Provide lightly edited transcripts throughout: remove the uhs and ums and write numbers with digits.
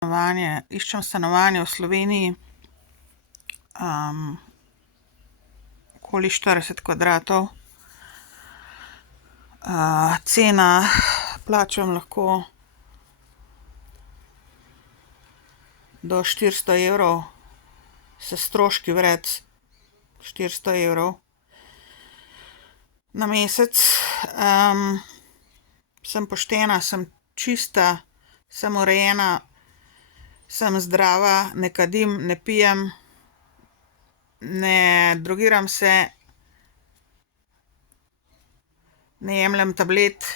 Iščem stanovanje v Sloveniji, okoli 40 kvadratov. Cena, plačam lahko do 400 evrov, s stroški vred 400 evrov na mesec. Sem poštena, sem čista, sem urejena, sem zdrava, ne kadim, ne pijem, ne drogiram se, ne jemljem tablet.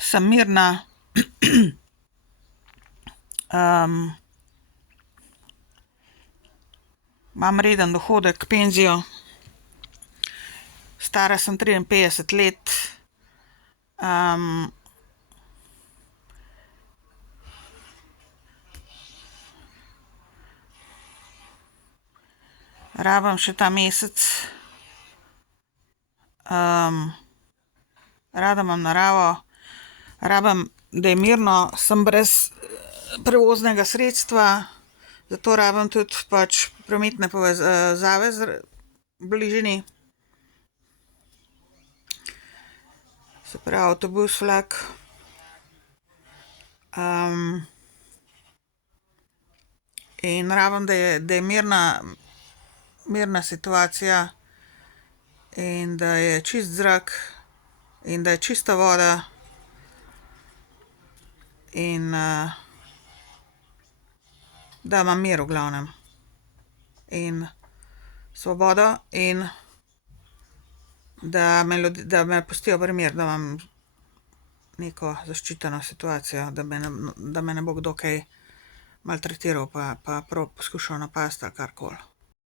Sem mirna. Imam reden dohodek, penzijo. Stara sem 53 let. Rabim še ta mesec. Rada imam naravo, rabim, da je mirno, sem brez prevoznega sredstva, zato rabim tudi pač prometne povezave v bližini. Se pravi avtobus, vlak. In rabim, da je mirna situacija in da je čist zrak in da je čista voda in da imam mir v glavnem. In svobodo in da me pustijo pri miru, da imam neko zaščiteno situacijo, da me ne bo kdo kaj maltretiral pa poskušal napasti ali karkoli.